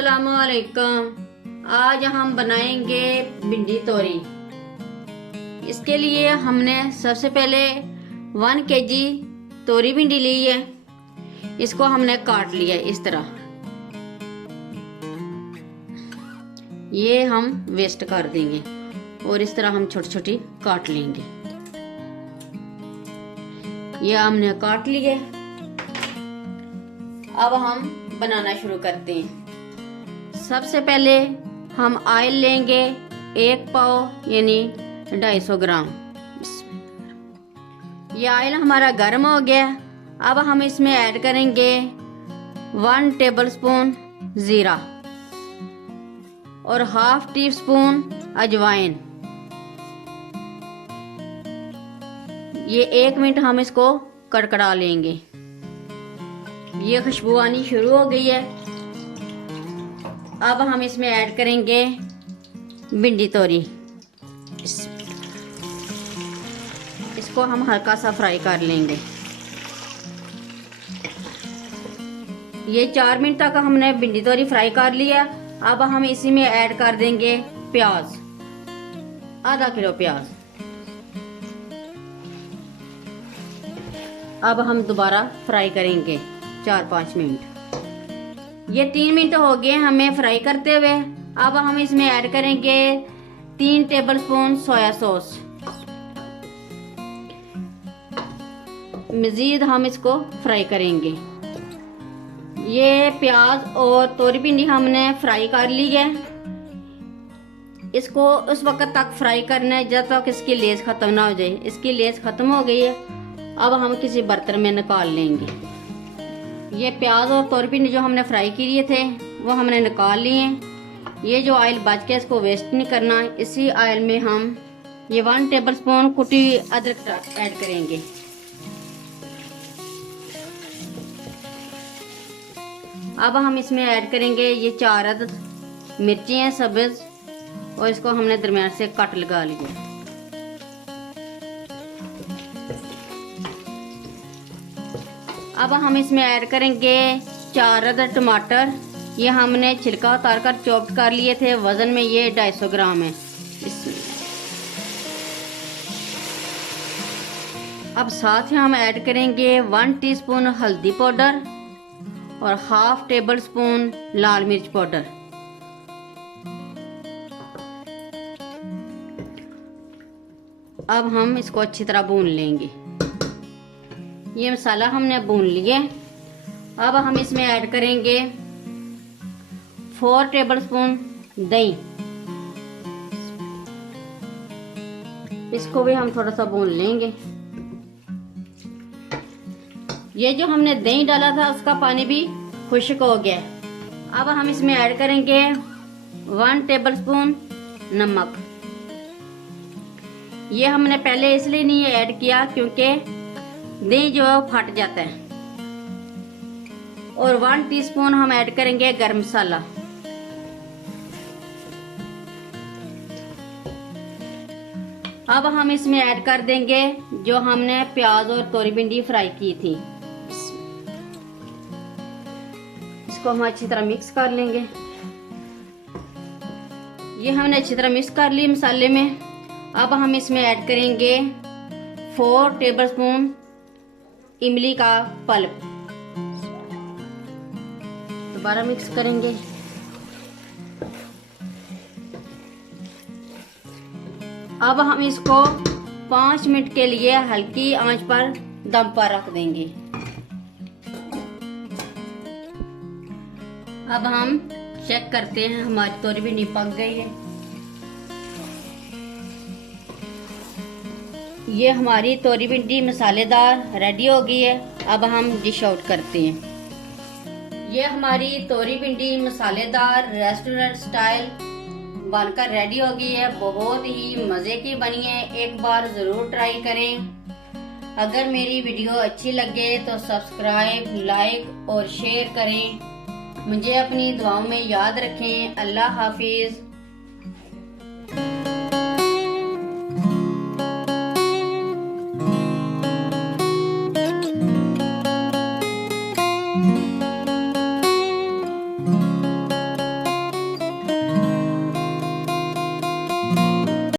अस्सलामुअलैकुम। आज हम बनाएंगे भिंडी तोरी। इसके लिए हमने सबसे पहले 1 kg तोरी भिंडी ली है। इसको हमने काट लिया इस तरह। ये हम वेस्ट कर देंगे और इस तरह हम छोटी छोटी काट लेंगे। ये हमने काट लिए। अब हम बनाना शुरू करते हैं। सबसे पहले हम ऑयल लेंगे 1 पाव यानी 250 ग्राम। ये ऑयल हमारा गर्म हो गया। अब हम इसमें ऐड करेंगे 1 टेबलस्पून जीरा और ½ टीस्पून अजवाइन। ये 1 मिनट हम इसको कड़कड़ा लेंगे। ये खुशबू आनी शुरू हो गई है। अब हम इसमें ऐड करेंगे भिंडी तोरी। इसको हम हल्का सा फ्राई कर लेंगे। ये 4 मिनट तक हमने भिंडी तोरी फ्राई कर लिया। अब हम इसी में ऐड कर देंगे प्याज, ½ किलो प्याज। अब हम दोबारा फ्राई करेंगे 4-5 मिनट। ये 3 मिनट हो गए हमें फ्राई करते हुए। अब हम इसमें ऐड करेंगे 3 टेबलस्पून सोया सॉस। मजीद हम इसको फ्राई करेंगे। ये प्याज और तोरी भिंडी हमने फ्राई कर ली है। इसको उस वक्त तक फ्राई करना है जब तक इसकी लेस खत्म ना हो जाए। इसकी लेस खत्म हो गई है। अब हम किसी बर्तन में निकाल लेंगे। ये प्याज और तोरी भिंडी जो हमने फ्राई किए थे वो हमने निकाल लिए। ये जो ऑयल बच के इसको वेस्ट नहीं करना। इसी ऑयल में हम ये 1 टेबलस्पून कुटी हुई अदरक ऐड करेंगे। अब हम इसमें ऐड करेंगे ये 4 अदद मिर्ची हैं सब्ज, और इसको हमने दरमियान से कट लगा लिया। अब हम इसमें ऐड करेंगे 4 अदद टमाटर। ये हमने छिलका उतार कर चॉप्ड कर लिए थे। वजन में ये 250 ग्राम है। अब साथ ही हम ऐड करेंगे 1 टीस्पून हल्दी पाउडर और ½ टेबलस्पून लाल मिर्च पाउडर। अब हम इसको अच्छी तरह भून लेंगे। ये मसाला हमने भून लिया। अब हम इसमें ऐड करेंगे 4 टेबलस्पून दही। इसको भी हम थोड़ा सा भून लेंगे। ये जो हमने दही डाला था उसका पानी भी खुश्क हो गया। अब हम इसमें ऐड करेंगे 1 टेबलस्पून नमक। ये हमने पहले इसलिए नहीं ऐड किया क्योंकि दही जो है फट जाता है। और 1 टीस्पून हम ऐड करेंगे गरम मसाला। अब हम इसमें ऐड कर देंगे जो हमने प्याज और तोरी भिंडी फ्राई की थी। इसको हम अच्छी तरह मिक्स कर लेंगे। ये हमने अच्छी तरह मिक्स कर ली मसाले में। अब हम इसमें ऐड करेंगे 4 टेबलस्पून इमली का पल्प। दोबारा मिक्स करेंगे। अब हम इसको 5 मिनट के लिए हल्की आंच पर दम पर रख देंगे। अब हम चेक करते हैं हमारी तोरी भिंडी पक गई है। ये हमारी तोरी भिंडी मसालेदार रेडी हो गई है। अब हम डिश आउट करते हैं। ये हमारी तोरी भिंडी मसालेदार रेस्टोरेंट स्टाइल बनकर रेडी हो गई है। बहुत ही मज़े की बनी है। एक बार ज़रूर ट्राई करें। अगर मेरी वीडियो अच्छी लगे तो सब्सक्राइब, लाइक और शेयर करें। मुझे अपनी दुआओं में याद रखें। अल्लाह हाफिज़।